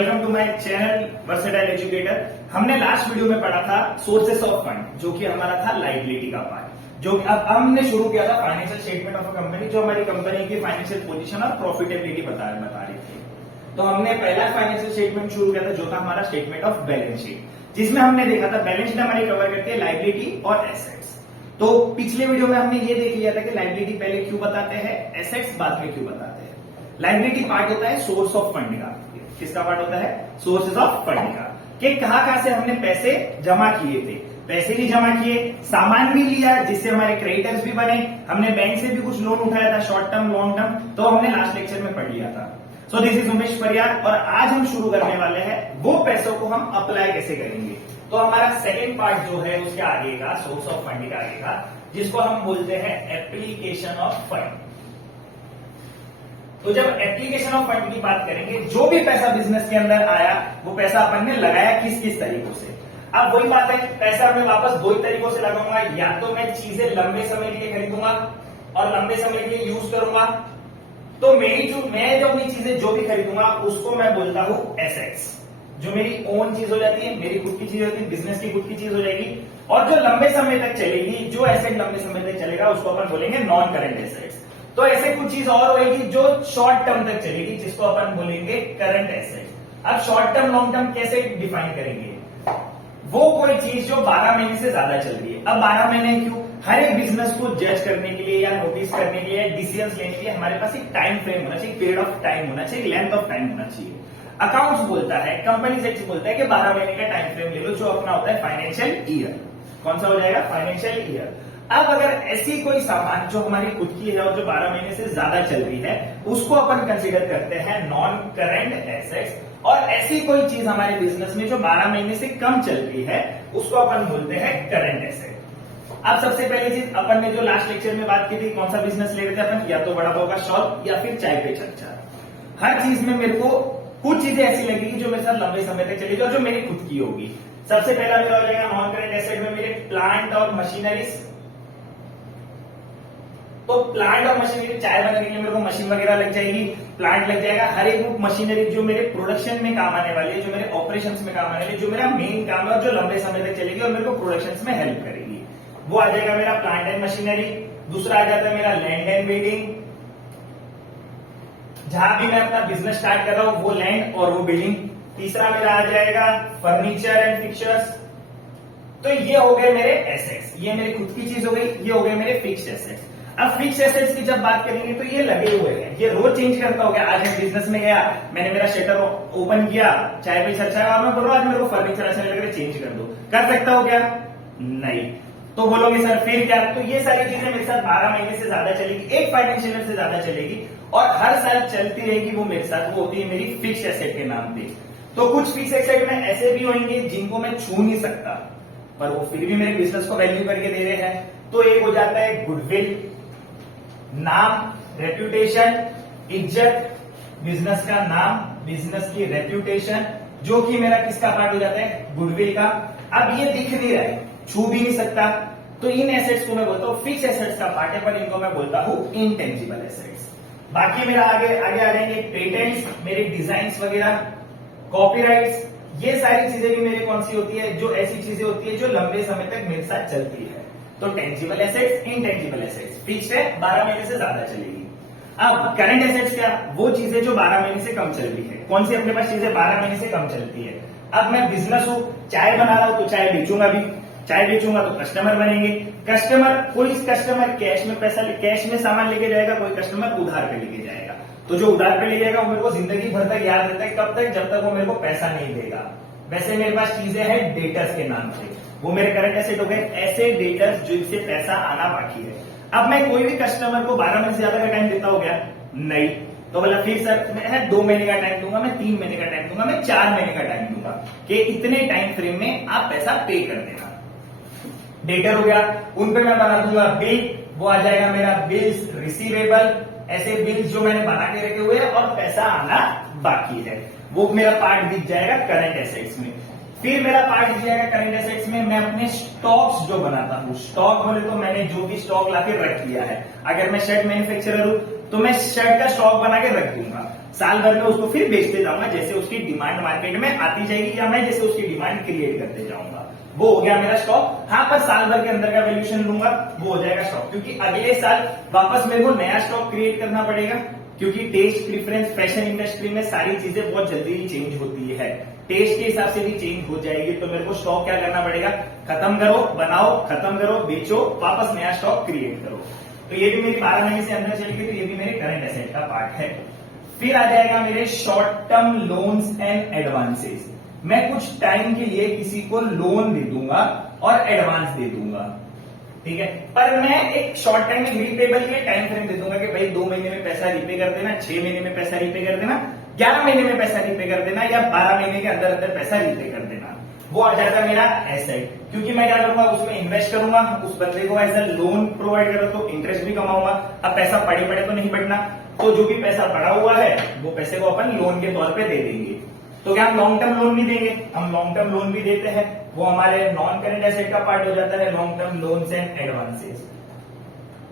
Welcome to my channel versatile educator. हमने last video में पढ़ा था सोर्सेस ऑफ फंड, जो कि हमारा था लाइबिलिटी का पार्ट, जो अब हमने शुरू किया था financial statement of a company, जो हमारी कंपनी की फाइनेंशियल पोजीशन और प्रॉफिटेबिलिटी बता रही थी। तो हमने पहला फाइनेंशियल स्टेटमेंट शुरू किया था, जो था हमारा स्टेटमेंट ऑफ बैलेंस शीट, जिसमें हमने देखा था बैलेंस शीट हमारी कवर करती है लाइबिलिटी और एसेट्स। तो पिछले वीडियो में हमने ये देख लिया था कि लाइबिलिटी पहले क्यों बताते हैं, एसेट्स बाद में क्यों बताते हैं। लाइबिलिटी पार्ट होता है सोर्स ऑफ फंड का। किसका पार्ट होता है? सोर्सेज ऑफ फंड का, कि कहां से हमने पैसे जमा किए थे। पैसे भी जमा किए, सामान भी लिया जिससे हमारे क्रेडिटर्स भी बने, हमने बैंक से भी कुछ लोन उठाया था, शॉर्ट टर्म लॉन्ग टर्म, तो हमने लास्ट लेक्चर में पढ़ लिया था। So this is Umesh Pariyar और आज हम शुरू करने वाले हैं वो पैसों को हम अप्लाई कैसे करेंगे। तो हमारा सेकेंड पार्ट जो है उसके आगे का, सोर्स ऑफ फंड के आगे का, जिसको हम बोलते हैं एप्लीकेशन ऑफ फंड। तो जब एप्लीकेशन ऑफ फंड की बात करेंगे, जो भी पैसा बिजनेस के अंदर आया वो पैसा अपन ने लगाया किस किस तरीकों से। अब वही बात है, पैसा मैं वापस दो ही तरीकों से लगाऊंगा, या तो मैं चीजें लंबे समय के लिए खरीदूंगा और लंबे समय के लिए यूज करूंगा। तो मैं जो अपनी चीजें जो भी खरीदूंगा उसको मैं बोलता हूं एसेट्स, जो मेरी ओन चीज हो जाती है, मेरी खुद की चीज होती है, बिजनेस की खुद की चीज हो जाएगी। और जो लंबे समय तक चलेगी, जो एसेट लंबे समय तक चलेगा, उसको अपन बोलेंगे नॉन करंट एसेट्स। तो ऐसे कुछ चीज और होगी जो शॉर्ट टर्म तक चलेगी, जिसको अपन बोलेंगे करंट एसेट। अब शॉर्ट टर्म लॉन्ग टर्म कैसे डिफाइन करेंगे? वो कोई चीज जो 12 महीने से ज्यादा चल रही है। अब 12 महीने क्यों? हर एक बिजनेस को जज करने के लिए या नोटिस करने के लिए, डिसीजन लेने के लिए हमारे पास एक टाइम फ्रेम होना चाहिए, पीरियड ऑफ टाइम होना चाहिए, लेंथ ऑफ टाइम होना चाहिए। अकाउंट्स बोलता है, कंपनी सेक्टर बोलता है कि 12 महीने का टाइम फ्रेम ले लो, जो अपना होता है फाइनेंशियल ईयर। कौन सा हो जाएगा? Financial year. अब अगर ऐसी कोई सामान जो हमारी खुद की है और जो 12 महीने से ज्यादा चल रही है, उसको अपन कंसीडर करते हैं नॉन करंट एसेट्स। और ऐसी कोई चीज हमारे बिजनेस में जो 12 महीने से कम चल रही है, उसको अपन बोलते हैं करंट एसेट। अब सबसे पहली चीज अपन ने जो लास्ट लेक्चर में बात की थी, कौन सा बिजनेस ले रहे थे अपन? या तो बड़ा पाव का शॉप या फिर चाय पे चर्चा। हर चीज में मेरे को कुछ चीजें ऐसी लगेगी जो मेरे साथ लंबे समय तक चलेगी और जो मेरी खुद की होगी। सबसे पहला मेरा हो जाएगा नॉन करंट एसेट में मेरे प्लांट और मशीनरीज। तो प्लांट और मशीनरी, चाय बनाने के लिए मेरे को मशीन वगैरह लग जाएगी, प्लांट लग जाएगा। हर एक वो मशीनरी जो मेरे प्रोडक्शन में काम आने वाली है, जो मेरे ऑपरेशंस में काम आने वाली है, जो मेरा मेन काम है और जो लंबे समय तक चलेगी और मेरे को प्रोडक्शंस में हेल्प करेगी, वो आ जाएगा मेरा प्लांट एंड मशीनरी। दूसरा आ जाता है मेरा लैंड एंड बिल्डिंग, जहां भी मैं अपना बिजनेस स्टार्ट कर रहा हूं वो लैंड और वो बिल्डिंग। तीसरा मेरा आ जाएगा फर्नीचर एंड फिक्चर्स। तो ये हो गए मेरे एसेट्स, ये मेरी खुद की चीज हो गई, ये हो गए मेरे फिक्स्ड एसेट्स। अब फिक्स एसेट्स की जब बात करेंगे तो ये लगे हुए हैं, ये रोज चेंज करता हो गया। आज मैं बिजनेस में गया, मैंने मेरा शटर ओपन किया, चाय पे चर्चा और मैं बोल रहा हूं आज मेरे को फर्नीचर अच्छा लग रहा है, चेंज कर दो। कर सकता हो क्या? नहीं। तो बोलोगे सर फिर क्या? तो ये सारी चीजें मेरे साथ 12 महीने से ज्यादा चलेगी, एक फाइनेंशियल ईयर से ज्यादा चलेगी और हर साल चलती रहेगी, वो मेरे साथ वो होती है मेरी फिक्स एसेट के नाम पे। तो कुछ फिक्स एसेट में ऐसे भी होंगे जिनको मैं छू नहीं सकता, पर वो फिर भी मेरे बिजनेस को वैल्यू करके दे रहे हैं। तो एक हो जाता है गुडविल, नाम, रेप्यूटेशन, इज्जत, बिजनेस का नाम, बिजनेस की रेप्यूटेशन, जो कि मेरा किसका पार्ट हो जाता है? गुडविल का। अब ये दिख नहीं रहा है, छू भी नहीं सकता, तो इन एसेट्स को मैं बोलता हूं फिक्स एसेट्स का पार्ट है, पर इनको मैं बोलता हूं इनटेंजिबल एसेट्स। बाकी मेरा आगे आगे आ जाएंगे पेटेंट्स, मेरे डिजाइन्स वगैरह, कॉपीराइट्स, ये सारी चीजें भी मेरी कौन सी होती है? जो ऐसी चीजें होती है जो लंबे समय तक मेरे साथ चलती है। तो tangible assets, intangible assets, fixed है, 12 महीने से ज्यादा चलेगी। अब करंट एसेट्स क्या? वो चीजें जो 12 महीने से कम चल रही है। कौन सी अपने पास चीजें 12 महीने से कम चलती है? अब मैं बिजनेस हूं, चाय बना रहा हूं तो चाय बेचूंगा भी, चाय बेचूंगा तो कस्टमर बनेंगे। कस्टमर, कोई कस्टमर कैश में पैसा, कैश में सामान लेके जाएगा, कोई कस्टमर उधार पे लेके जाएगा। तो जो उधार पे ले जाएगा वो मेरे को जिंदगी भर तक याद रहता है। कब तक? जब तक वो मेरे को पैसा नहीं देगा। वैसे मेरे पास चीजें हैं डेटर्स के नाम से, वो मेरे करंट एसेट हो गए, ऐसे डेटर्स जिनसे पैसा आना बाकी है। अब मैं कोई भी कस्टमर को 12 महीने से ज्यादा का टाइम देता हो गया? नहीं। तो बोला फिर सर मैं 2 महीने का टाइम दूंगा, मैं 3 महीने का टाइम दूंगा, मैं 4 महीने का टाइम दूंगा, कि इतने टाइम फ्रेम में आप पैसा पे कर देना। डेटर हो गया, उन पे मैं बना दूंगा बिल, वो आ जाएगा मेरा बिल्स रिसीवेबल। ऐसे बिल्स जो मैंने बना के रखे हुए हैं और पैसा आना बाकी है, वो मेरा पार्ट दिख जाएगा करंट एसेट्स में। फिर मेरा पार्ट हो जाएगा करंट एसेट्स में, मैं अपने स्टॉक्स जो बनाता हूँ, स्टॉक बोले तो मैंने जो भी स्टॉक लाके रख दिया है, अगर मैं शर्ट मैन्युफैक्चरर हूं तो मैं शर्ट का स्टॉक बना के रख दूंगा, साल भर में उसको फिर बेचते जाऊंगा जैसे उसकी डिमांड मार्केट में आती जाएगी या मैं जैसे उसकी डिमांड क्रिएट करते जाऊंगा। वो हो गया मेरा स्टॉक। हाँ, पर साल भर के अंदर का वैल्यूएशन लूंगा, वो हो जाएगा स्टॉक, क्योंकि अगले साल वापस मेरे को नया स्टॉक क्रिएट करना पड़ेगा, क्योंकि टेस्ट प्रिफरेंस फैशन इंडस्ट्री में सारी चीजें बहुत जल्दी चेंज होती है, टेस्ट के हिसाब से भी चेंज हो जाएगी, तो मेरे को स्टॉक क्या करना पड़ेगा, खत्म करो, बनाओ, खत्म करो, बेचो, वापस नया स्टॉक क्रिएट करो। तो ये भी मेरी 12 महीने से अंदर चलेगी, तो ये भी मेरे करंट एसेट का पार्ट है। फिर आ जाएगा मेरे short term loans and advances. मैं कुछ टाइम के लिए किसी को लोन दे दूंगा और एडवांस दे दूंगा, ठीक है, पर मैं एक शॉर्ट टाइम में रीपेबल के टाइम फ्रेम दे दूंगा कि भाई 2 महीने में पैसा रीपे कर देना, 6 महीने में पैसा रीपे कर देना, 11 महीने में पैसा रीपे कर देना, या 12 महीने के अंदर अंदर पैसा रीपे कर देना। वो आ जाएगा मेरा एसेट, क्योंकि मैं क्या करूंगा, उसमें इन्वेस्ट करूंगा, उस बंदे को एज ए लोन प्रोवाइड करूँ तो इंटरेस्ट भी कमाऊंगा। अब पैसा पड़े पड़े तो नहीं बढ़ना, तो जो भी पैसा पड़ा हुआ है वो पैसे को अपन लोन के तौर पे दे देंगे। तो क्या हम लॉन्ग टर्म लोन भी देंगे, हम लॉन्ग टर्म लोन भी देते हैं, वो हमारे नॉन करेंट एसेट का पार्ट हो जाता है, long term loans and advances,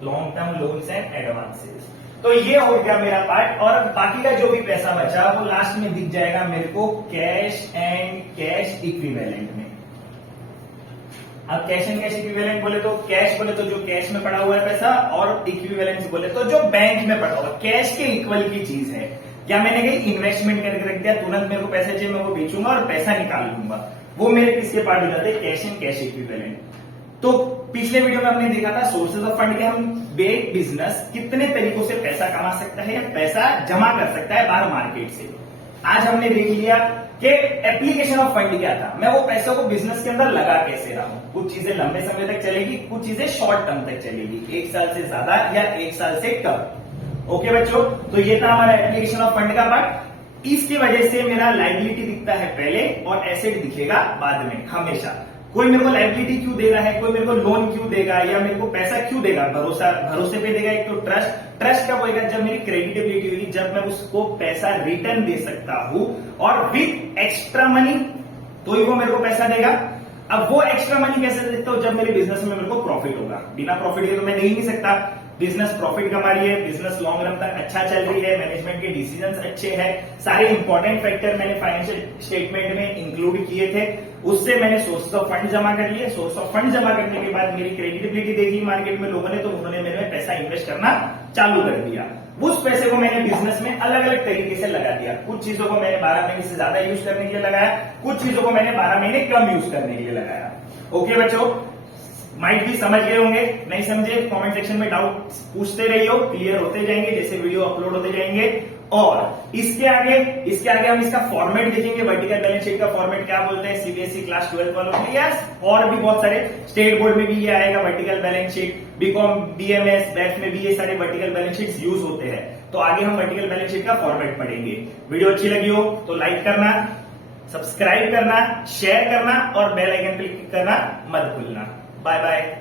long term loans and advances. तो ये हो गया मेरा पार्ट, और बाकी का जो भी पैसा बचा वो लास्ट में दिख जाएगा मेरे को कैश एंड कैश इक्विवेलेंट में। अब कैश एंड कैश इक्विवेलेंट बोले तो कैश बोले तो जो कैश में पड़ा हुआ है पैसा, और इक्विवेलेंस बोले तो जो बैंक में पड़ा हुआ, कैश के इक्वल की चीज है। क्या मैंने कहीं इन्वेस्टमेंट करके रख दिया, तुरंत मेरे को पैसा चाहिए, मैं वो बेचूंगा और पैसा निकाल लूंगा, वो मेरे किसके पार्ट हो जाते हैं, कैश एंड कैश इक्विवेलेंट। तो पिछले वीडियो में हमने देखा था सोर्सेज ऑफ फंड के, हम एक बिजनेस कितने तरीकों से पैसा कमा सकता है या पैसा जमा कर सकता है बाहर मार्केट से। आज हमने देख लिया कि एप्लीकेशन ऑफ फंड क्या था, मैं वो पैसों को बिजनेस के अंदर लगा कैसे रहा हूं। कुछ चीजें लंबे समय तक चलेगी, कुछ चीजें शॉर्ट टर्म तक चलेगी, 1 साल से ज्यादा या 1 साल से कम। ओके बच्चों, तो ये था हमारा एप्लीकेशन ऑफ फंड का पार्ट। इसकी वजह से मेरा लायबिलिटी दिखता है पहले और एसेट दिखेगा बाद में हमेशा। कोई मेरे को लायबिलिटी क्यों दे रहा है, कोई मेरे को लोन क्यों देगा, या मेरे को पैसा क्यों देगा, भरोसे पे देगा। एक तो ट्रस्ट कब होगा, जब मेरी क्रेडिटेबिलिटी होगी, जब मैं उसको पैसा रिटर्न दे सकता हूं और विथ एक्स्ट्रा मनी, तो ही वो मेरे को पैसा देगा। अब वो एक्स्ट्रा मनी कैसे देता हूं, जब मेरे बिजनेस में मेरे को प्रॉफिट होगा, बिना प्रॉफिट के तो मैं दे ही नहीं सकता। बिजनेस प्रॉफिट कमा रही है, बिजनेस लॉन्ग रन तक अच्छा चल रही है, मैनेजमेंट के डिसीजंस अच्छे हैं, सारे इंपॉर्टेंट फैक्टर मैंने फाइनेंशियल स्टेटमेंट में इंक्लूड किए थे, उससे मैंने सोर्स ऑफ फंड जमा कर लिए। सोर्स ऑफ फंड जमा करने के बाद मेरी क्रेडिटेबिलिटी देखी मार्केट में लोगों ने, तो उन्होंने मेरे में पैसा इन्वेस्ट करना चालू कर दिया। उस पैसे को मैंने बिजनेस में अलग अलग तरीके से लगा दिया। कुछ चीजों को मैंने 12 महीने से ज्यादा यूज करने के लिए लगाया, कुछ चीजों को मैंने 12 महीने कम यूज करने के लिए लगाया। ओके बच्चों, माइट भी समझ गए होंगे, नहीं समझे कमेंट सेक्शन में डाउट पूछते रहिए, क्लियर होते जाएंगे जैसे वीडियो अपलोड होते जाएंगे। और इसके आगे हम इसका फॉर्मेट देखेंगे, वर्टिकल बैलेंस शीट का फॉर्मेट क्या बोलते हैं, सीबीएसई क्लास 12 वालों के लिए, और भी बहुत सारे स्टेट बोर्ड में भी ये आएगा vertical balance sheet, BCom BMS BAF में भी ये सारे वर्टिकल बैलेंस शीट यूज होते हैं। तो आगे हम वर्टिकल बैलेंस शीट का फॉर्मेट पढ़ेंगे। वीडियो अच्छी लगी हो तो लाइक करना, सब्सक्राइब करना, शेयर करना और बेल आइकन क्लिक करना मत भूलना। Bye bye.